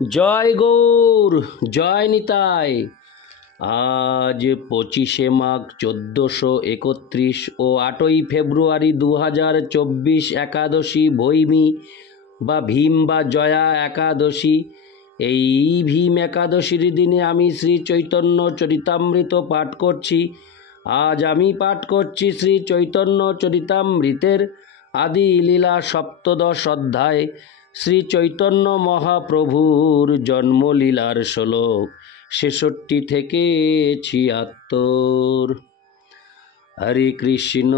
জয় গৌর, জয় নিতাই। আজ 25শে মাঘ 1431 ও 8ই ফেব্রুয়ারি 2024 একাদশী ভৈমী বা ভীম বা জয়া একাদশী। এই ভীম একাদশীর দিনে আমি শ্রী চৈতন্য চরিতামৃত পাঠ করছি। আজ আমি পাঠ করছি শ্রী চৈতন্য চরিতামৃতের আদি লীলা সপ্তদশ অধ্যায়, শ্রী চৈতন্য মহাপ্রভুর জন্মলীলার শ্লোক 66 থেকে 76। হরে কৃষ্ণ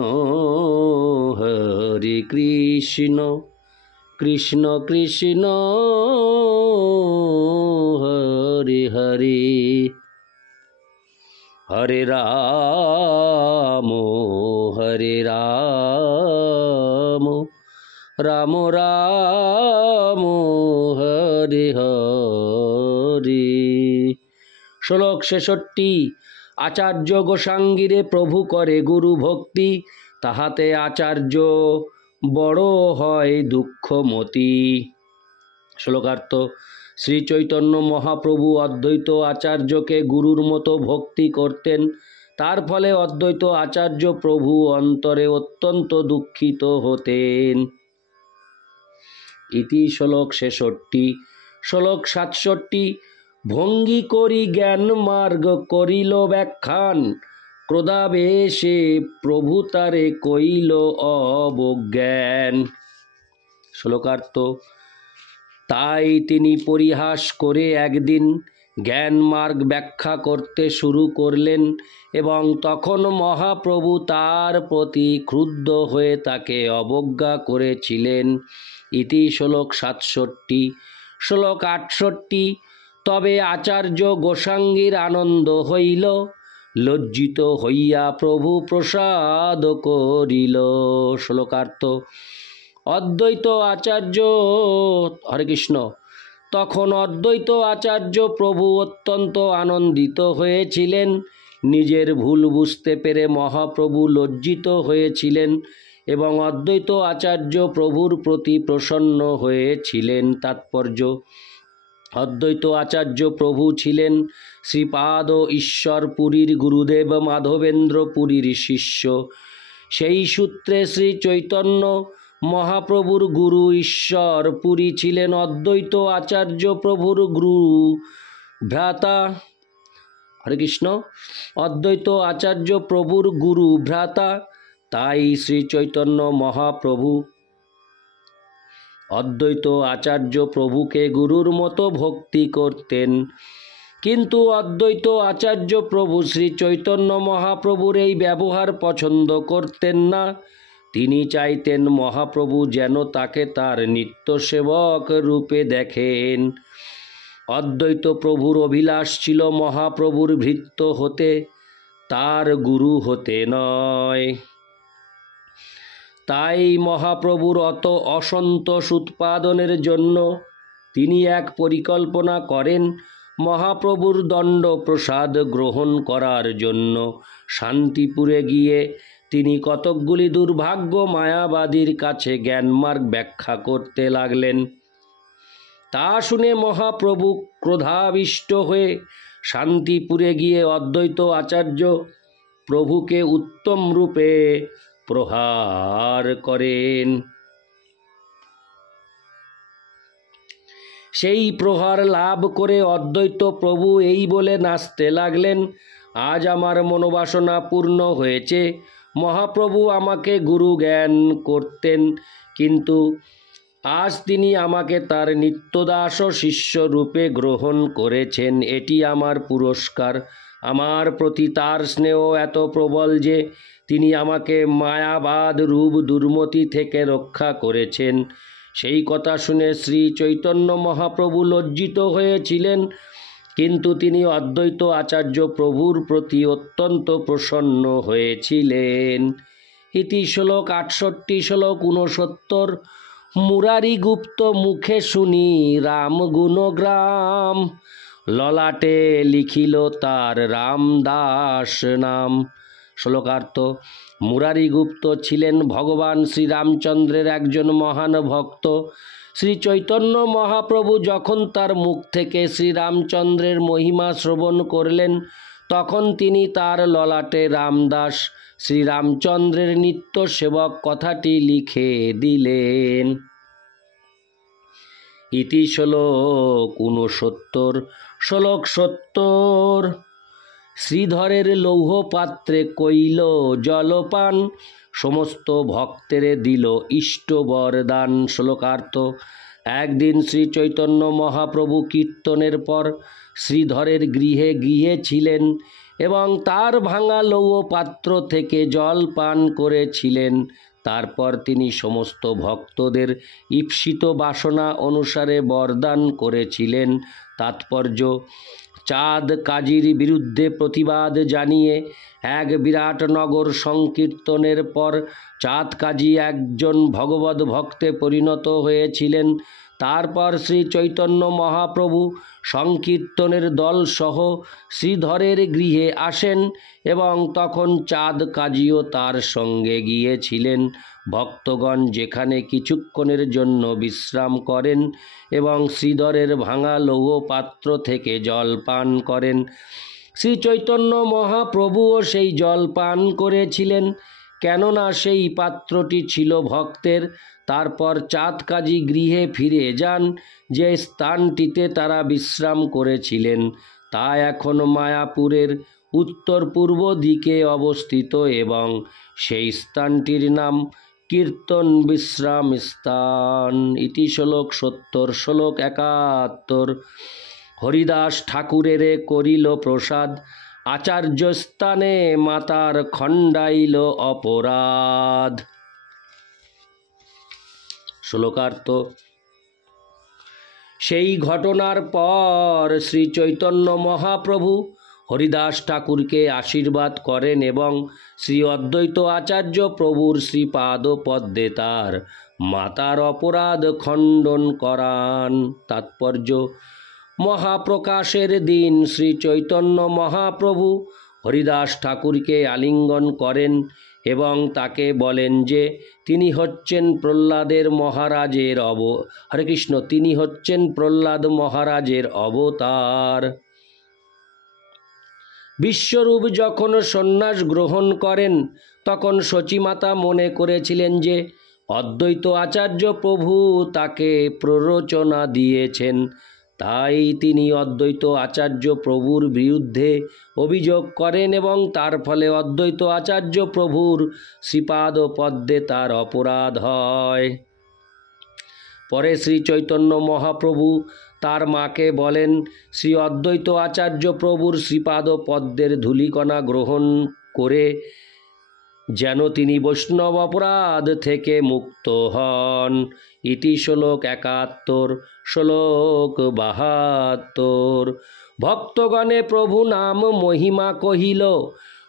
হরে কৃষ্ণ, কৃষ্ণ কৃষ্ণ হরে হরে, হরে রাম হরে রাম, রাম রাম হরে হরে। শ্লোক 66। আচার্য গোসাঙ্গীরে প্রভু করে গুরু ভক্তি, তাহাতে আচার্য বড় হয় দুঃখমতি। শ্লোকার্থ: শ্রী চৈতন্য মহাপ্রভু অদ্বৈত আচার্যকে গুরুর মতো ভক্তি করতেন। তার ফলে অদ্বৈত আচার্য প্রভু অন্তরে অত্যন্ত দুঃখিত হতেন। ইতি শ্লোক 66। শ্লোক 67। ভঙ্গি করি জ্ঞান মার্গ করিল ব্যাখ্যান, ক্রোধাবেশে প্রভু তারে কইল অবজ্ঞান। শ্লোকার্থ: তাই তিনি পরিহাস করে একদিন জ্ঞান মার্গ ব্যাখ্যা করতে শুরু করলেন এবং তখন মহাপ্রভু তার প্রতি ক্রুদ্ধ হয়ে তাকে অবজ্ঞা করেছিলেন। ইতি শ্লোক 67। শ্লোক 68। তবে আচার্য গোসাঙ্গীর আনন্দ হইল, লজ্জিত হইয়া প্রভু প্রসাদ করিল। শ্লোকার্থ: অদ্বৈত আচার্য, হরে কৃষ্ণ, তখন অদ্বৈত আচার্য প্রভু অত্যন্ত আনন্দিত হয়েছিলেন। নিজের ভুল বুঝতে পেরে মহাপ্রভু লজ্জিত হয়েছিলেন এবং অদ্বৈত আচার্য প্রভুর প্রতি প্রসন্ন হয়েছিলেন। তাৎপর্য: অদ্বৈত আচার্য প্রভু ছিলেন শ্রীপাদ ঈশ্বর পুরীর গুরুদেব মাধবেন্দ্র পুরীর শিষ্য। সেই সূত্রে শ্রী চৈতন্য মহাপ্রভুর গুরু ঈশ্বর পুরী ছিলেন অদ্বৈত আচার্য প্রভুর গুরু ভ্রাতা। হরে কৃষ্ণ। অদ্বৈত আচার্য প্রভুর গুরু ভ্রাতা। তাই শ্রী চৈতন্য মহাপ্রভু অদ্বৈত আচার্য প্রভুকে গুরুর মতো ভক্তি করতেন। কিন্তু অদ্বৈত আচার্য প্রভু শ্রী চৈতন্য মহাপ্রভুর এই ব্যবহার পছন্দ করতেন না। তিনি চাইতেন মহাপ্রভু যেন তাকে তার নিত্য সেবক রূপে দেখেন। অদ্বৈত প্রভুর অভিলাষ ছিল মহাপ্রভুর ভৃত্য হতে, তার গুরু হতে নয়। তাই মহাপ্রভুর অত অসন্তোষ উৎপাদনের জন্য তিনি এক পরিকল্পনা করেন। মহাপ্রভুর দণ্ড প্রসাদ গ্রহণ করার জন্য শান্তিপুরে গিয়ে তিনি কতকগুলি দুর্ভাগ্য মায়াবাদীর কাছে জ্ঞানমার্গ ব্যাখ্যা করতে লাগলেন। তা শুনে মহাপ্রভু ক্রোধাবিষ্ট হয়ে শান্তিপুরে গিয়ে অদ্বৈত আচার্য প্রভুকে উত্তম রূপে প্রহার করেন। সেই প্রহার লাভ করে অদ্বৈত প্রভু এই বলে নাচতে লাগলেন, আজ আমার মনোবাসনা পূর্ণ হয়েছে। মহাপ্রভু আমাকে গুরু জ্ঞান করতেন, কিন্তু আজ তিনি আমাকে তার নিত্যদাস শিষ্য রূপে গ্রহণ করেছেন। এটি আমার পুরস্কার। আমার প্রতি তার স্নেহ এত প্রবল যে তিনি আমাকে মায়াবাদ রূপ দুর্মতি থেকে রক্ষা করেছেন। সেই কথা শুনে শ্রী চৈতন্য মহাপ্রভু লজ্জিত হয়েছিলেন, কিন্তু তিনি অদ্বৈত আচার্য প্রভুর প্রতি অত্যন্ত প্রসন্ন হয়েছিলেন। ইতি শ্লোক 68। শ্লোক 69। মুরারি গুপ্ত মুখে শুনি রাম গুণগ্রাম, ললাটে লিখিল তার রামদাস নাম। শ্লোকার্থ: মুরারি গুপ্ত ছিলেন ভগবান শ্রীরামচন্দ্রের একজন মহান ভক্ত। শ্রী চৈতন্য মহাপ্রভু যখন তার মুখ থেকে শ্রীরামচন্দ্রের মহিমা শ্রবণ করলেন, তখন তিনি তার ললাটে রামদাস শ্রীরামচন্দ্রের নিত্য সেবক কথাটি লিখে দিলেন। ইতি শ্লোক 69। শ্লোক 70। শ্রীধরের লৌহ পাত্রে কইল জলপান, সমস্ত ভক্তের দিল ইষ্ট বরদান। শ্লোকার্থ। একদিন শ্রী চৈতন্য মহাপ্রভু কীর্তনের পর শ্রীধরের গৃহে গিয়েছিলেন এবং তার ভাঙা লৌহ পাত্র থেকে জল পান করেছিলেন। তারপর তিনি সমস্ত ভক্তদের ঈপ্সিত বাসনা অনুসারে বরদান করেছিলেন। তাৎপর্য: চাঁদ কাজীর বিরুদ্ধে প্রতিবাদ জানিয়ে এক বিরাট নগর সংকীর্তনের পর চাঁদ কাজী একজন ভগবদ ভক্তে পরিণত হয়েছিলেন। তারপর শ্রী চৈতন্য মহাপ্রভু সংকীর্তনের দলসহ শ্রীধরের গৃহে আসেন এবং তখন চাঁদ কাজীও তার সঙ্গে গিয়েছিলেন। ভক্তগণ যেখানে কিছুক্ষণের জন্য বিশ্রাম করেন এবং শ্রীধরের ভাঙা লৌহ পাত্র থেকে জল পান করেন, শ্রী চৈতন্য মহাপ্রভুও সেই জল পান করেছিলেন, কেননা সেই পাত্রটি ছিল ভক্তের। তারপর চাঁদ কাজী গৃহে ফিরে যান। যে স্থানটিতে তারা বিশ্রাম করেছিলেন তা এখন মায়াপুরের উত্তর পূর্ব দিকে অবস্থিত এবং সেই স্থানটির নাম কীর্তন বিশ্রাম স্থান। ইতি শ্লোক 70। শ্লোক 71। হরিদাস ঠাকুরের করিল প্রসাদ, আচার্য স্থানে মাতার খণ্ডাইল অপরাধ। শ্লোকার্থ। সেই ঘটনার পর শ্রী চৈতন্য মহাপ্রভু হরিদাস ঠাকুরকে আশীর্বাদ করেন এবং শ্রী অদ্বৈত আচার্য প্রভুর শ্রীপাদ পদ্মে তার মাতার অপরাধ খণ্ডন করান। তাৎপর্য: মহাপ্রকাশের দিন শ্রী চৈতন্য মহাপ্রভু হরিদাস ঠাকুরকে আলিঙ্গন করেন এবং তাকে বলেন যে তিনি হচ্ছেন প্রহ্লাদের মহারাজের হরে কৃষ্ণ, তিনি হচ্ছেন প্রহ্লাদ মহারাজের অবতার। বিশ্বরূপ যখন সন্ন্যাস গ্রহণ করেন তখন সচিমাতা মনে করেছিলেন যে অদ্বৈত আচার্য প্রভু তাকে প্ররোচনা দিয়েছেন, তাই তিনি অদ্বৈত আচার্য প্রভুর বিরুদ্ধে অভিযোগ করেন এবং তার ফলে অদ্বৈত আচার্য প্রভুর শ্রীপাদ পদ্মে তার অপরাধ হয়। পরে শ্রী চৈতন্য মহাপ্রভু তার মাকে বলেন শ্রী অদ্বৈত আচার্য প্রভুর শ্রীপাদ পদ্মের ধূলিকণা গ্রহণ করে যেন তিনি বৈষ্ণব অপরাধ থেকে মুক্ত হন। ইতি শ্লোক 71। শ্লোক 72। ভক্তগণে প্রভু নাম মহিমা কহিল,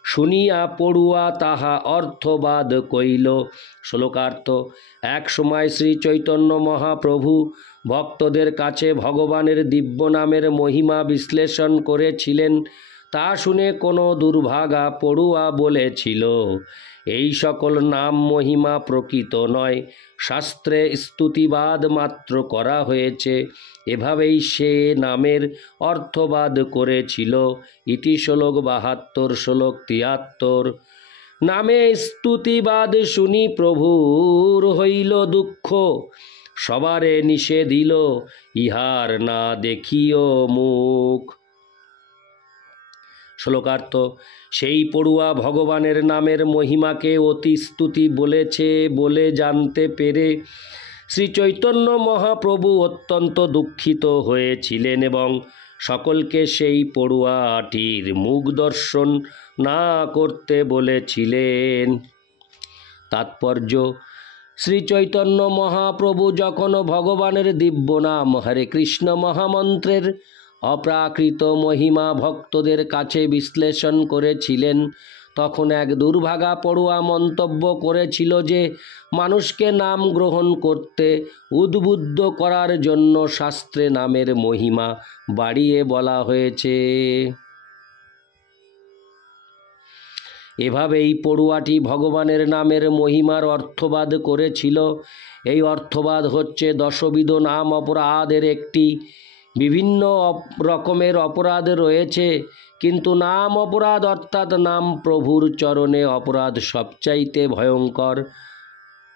শুনিয়া পড়ুয়া তাহা অর্থবাদ কইল। শ্লোকার্থ। এক সময় শ্রী চৈতন্য মহাপ্রভু ভক্তদের কাছে ভগবানের দিব্য নামের মহিমা বিশ্লেষণ করেছিলেন। তা শুনে কোনো দুর্ভাগা পড়ুয়া বলেছিল, এই সকল নাম মহিমা প্রকৃত নয়, শাস্ত্রে স্তুতিবাদ মাত্র করা হয়েছে। এভাবেই সে নামের অর্থবাদ করেছিল। ইতি শ্লোক 72। শ্লোক 73। নামে স্তুতিবাদ শুনি প্রভুর হইল দুঃখ, সবারে নিষে দিল ইহার না দেখিও মুখ। শ্লোকার্থ। সেই পড়ুয়া ভগবানের নামের মহিমাকে অতি স্তুতি বলেছে বলে জানতে পেরে শ্রী চৈতন্য মহাপ্রভু অত্যন্ত দুঃখিত হয়েছিলেন এবং সকলকে সেই পড়ুয়াটির মুখ দর্শন না করতে বলেছিলেন। তাৎপর্য: শ্রী চৈতন্য মহাপ্রভু যখন ভগবানের দিব্য নাম হরে কৃষ্ণ মহামন্ত্রের অপ্রাকৃত মহিমা ভক্তদের কাছে বিশ্লেষণ করেছিলেন, তখন এক দুর্ভাগা পড়ুয়া মন্তব্য করেছিল যে মানুষকে নাম গ্রহণ করতে উদ্বুদ্ধ করার জন্য শাস্ত্রে নামের মহিমা বাড়িয়ে বলা হয়েছে। এভাবেই পড়ুয়াটি ভগবানের নামের মহিমার অর্থবাদ করেছিল। এই অর্থবাদ হচ্ছে দশবিধ নাম অপরাধের একটি। বিভিন্ন রকমের অপরাধ রয়েছে, কিন্তু নাম অপরাধ অর্থাৎ নাম প্রভুর চরণে অপরাধ সবচাইতে ভয়ঙ্কর।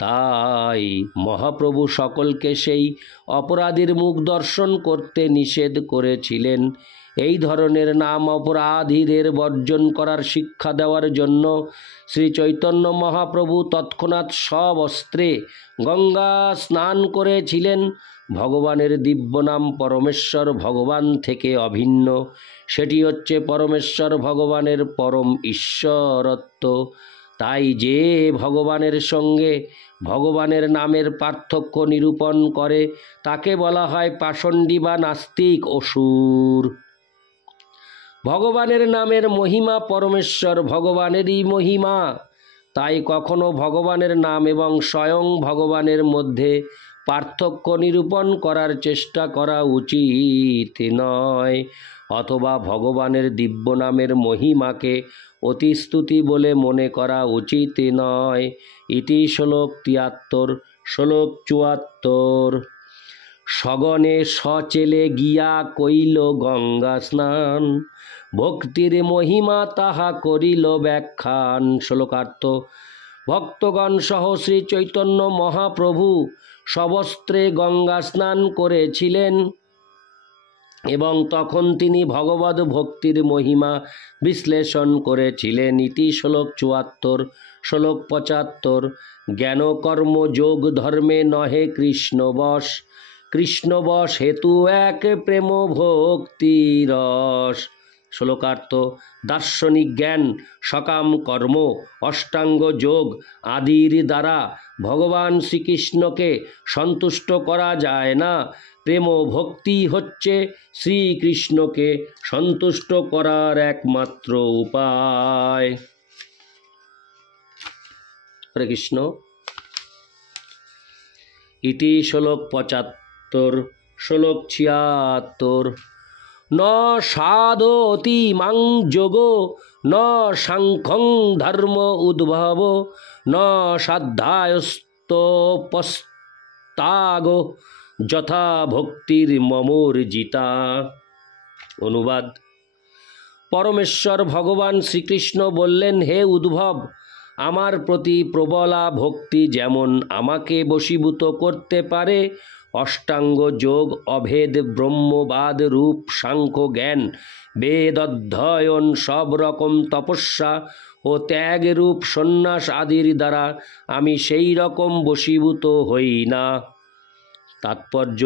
তাই মহাপ্রভু সকলকে সেই অপরাধীর মুখ দর্শন করতে নিষেধ করেছিলেন। এই ধরনের নাম অপরাধীদের বর্জন করার শিক্ষা দেওয়ার জন্য শ্রী চৈতন্য মহাপ্রভু তৎক্ষণাৎ সবস্ত্রে গঙ্গা স্নান করেছিলেন। ভগবানের দিব্য নাম পরমেশ্বর ভগবান থেকে অভিন্ন। সেটি হচ্ছে পরমেশ্বর ভগবানের পরম ঈশ্বরত্ব। তাই যে ভগবানের সঙ্গে ভগবানের নামের পার্থক্য নিরূপণ করে তাকে বলা হয় পাষণ্ডী বা নাস্তিক, অসুর। ভগবানের নামের মহিমা পরমেশ্বর ভগবানেরই মহিমা। তাই কখনো ভগবানের নাম এবং স্বয়ং ভগবানের মধ্যে পার্থক্য নিরূপণ করার চেষ্টা করা উচিত নয়, অথবা ভগবানের দিব্য নামের মহিমাকে অতিস্তুতি বলে মনে করা উচিত নয়। ইতি শ্লোক ৭৩। শ্লোক ৭৪। সগণে সচেলে গিয়া কইল গঙ্গা স্নান, ভক্তির মহিমা তাহা করিল ব্যাখ্যান। শ্লোকার্থ: ভক্তগণ সহ শ্রী চৈতন্য মহাপ্রভু সবস্ত্রে গঙ্গা স্নান করেছিলেন এবং তখন তিনি ভগবদ ভক্তির মহিমা বিশ্লেষণ করেছিলেন। ইতি শ্লোক ৭৪। শ্লোক ৭৫। জ্ঞান কর্ম যোগ ধর্মে নহে কৃষ্ণবশ, কৃষ্ণবশ হেতু এক প্রেম ভক্তি রস। শ্লোকার্থ: দার্শনিক জ্ঞান, সকাম কর্ম, অষ্টাঙ্গ যোগ আদির দ্বারা ভগবান শ্রীকৃষ্ণকে সন্তুষ্ট করা যায় না। প্রেম ভক্তি হচ্ছে শ্রীকৃষ্ণকে সন্তুষ্ট করার একমাত্র উপায়। হরে কৃষ্ণ। ইতি শ্লোক ৭৫। শ্লোক ৭৬। ন সাধোতি মাং যোগো, ন সাংখ্যং ধর্ম উদ্ভব, ন সাধ্যায়স্তপস্তাগো, যথা ভক্তির মমোর্জিতা। অনুবাদ: পরমেশ্বর ভগবান শ্রীকৃষ্ণ বললেন, হে উদ্ভব, আমার প্রতি প্রবলা ভক্তি যেমন আমাকে বশীভূত করতে পারে, অষ্টাঙ্গ যোগ, অভেদ ব্রহ্মবাদ রূপ সাংখ্য জ্ঞান, বেদ অধ্যয়ন, সব রকম তপস্যা ও ত্যাগ রূপ সন্ন্যাস আদির দ্বারা আমি সেই রকম বশীভূত হই না। তাৎপর্য: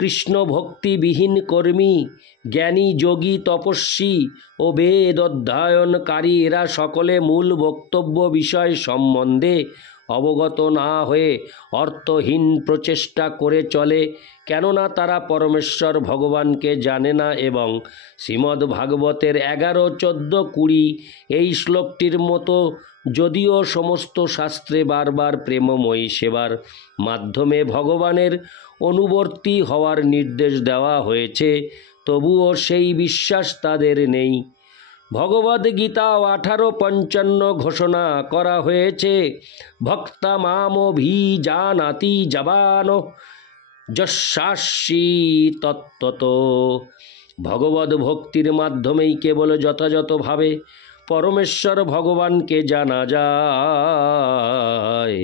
কৃষ্ণ ভক্তিবিহীন কর্মী, জ্ঞানী, যোগী, তপস্বী ও বেদ অধ্যয়নকারী এরা সকলে মূল বক্তব্য বিষয় সম্বন্ধে অবগত না হয়ে অর্থহীন প্রচেষ্টা করে চলে, কেননা তারা পরমেশ্বর ভগবানকে জানে না এবং শ্রীমদ্ ভাগবতের ১১, ১৪, ২০ এই শ্লোকটির মতো যদিও সমস্ত শাস্ত্রে বারবার প্রেমময়ী সেবার মাধ্যমে ভগবানের অনুবর্তী হওয়ার নির্দেশ দেওয়া হয়েছে, তবুও সেই বিশ্বাস তাদের নেই। ভগবদ্গীতাও ১৮:৫৫ ঘোষণা করা হয়েছে, ভক্তা মামভিজানাতি যবানো যস্যাস্যি তত্ত্বতো। ভগবদ ভক্তির মাধ্যমেই কেবল যথাযথভাবে পরমেশ্বর ভগবানকে জানা যায়।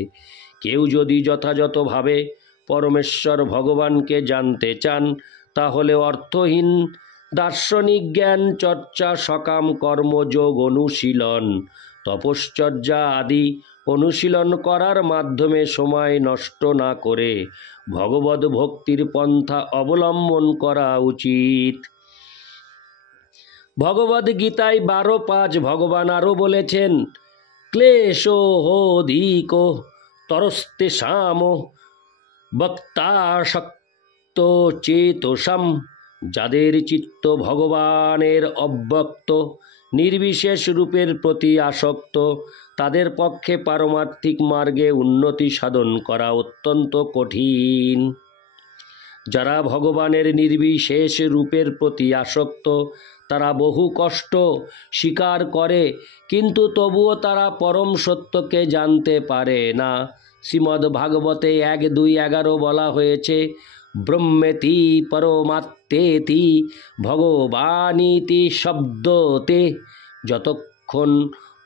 কেউ যদি যথাযথভাবে পরমেশ্বর ভগবানকে জানতে চান, তাহলে অর্থহীন দার্শনিক জ্ঞান চর্চা, সকাম কর্মযোগ অনুশীলন, তপশ্চর্যা আদি অনুশীলন করার মাধ্যমে সময় নষ্ট না করে ভগবদ ভক্তির পন্থা অবলম্বন করা উচিত। ভগবদ্গীতায় ১২:৫ ভগবান আরও বলেছেন, ক্লেশোধিক তরস্তেষাম ভক্তাসক্ত চেতসাম। যাদের চিত্ত ভগবানের অব্যক্ত নির্বিশেষ রূপের প্রতি আসক্ত, তাদের পক্ষে পারমার্থিক মার্গে উন্নতি সাধন করা অত্যন্ত কঠিন। যারা ভগবানের নির্বিশেষ রূপের প্রতি আসক্ত, তারা বহু কষ্ট স্বীকার করে, কিন্তু তবুও তারা পরম সত্যকে জানতে পারে না। শ্রীমদ্ ভাগবতে 1:2-11 বলা হয়েছে, ব্রহ্মেতি পরমাত্মেতি ভগবানিতি শব্দতে। যতক্ষণ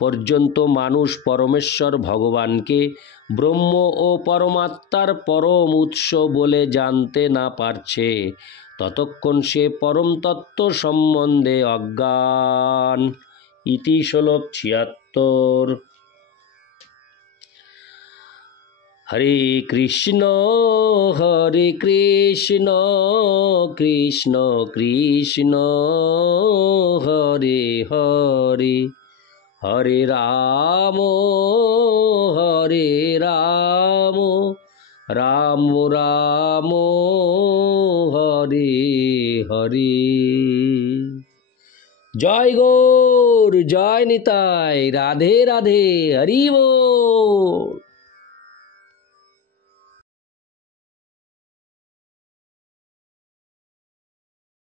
পর্যন্ত মানুষ পরমেশ্বর ভগবানকে ব্রহ্ম ও পরমাত্মার পরম উৎস বলে জানতে না পারছে, ততক্ষণ সে পরম তত্ত্ব সম্বন্ধে অজ্ঞান। ইতি শ্লোক 76। হরে কৃষ্ণ কৃষ্ণ কৃষ্ণ হরে হরে, হরে রাম রাম রাম হরে হরে। জয় গৌর, জয় নিতাই, রাধে রাধে, হরি বল।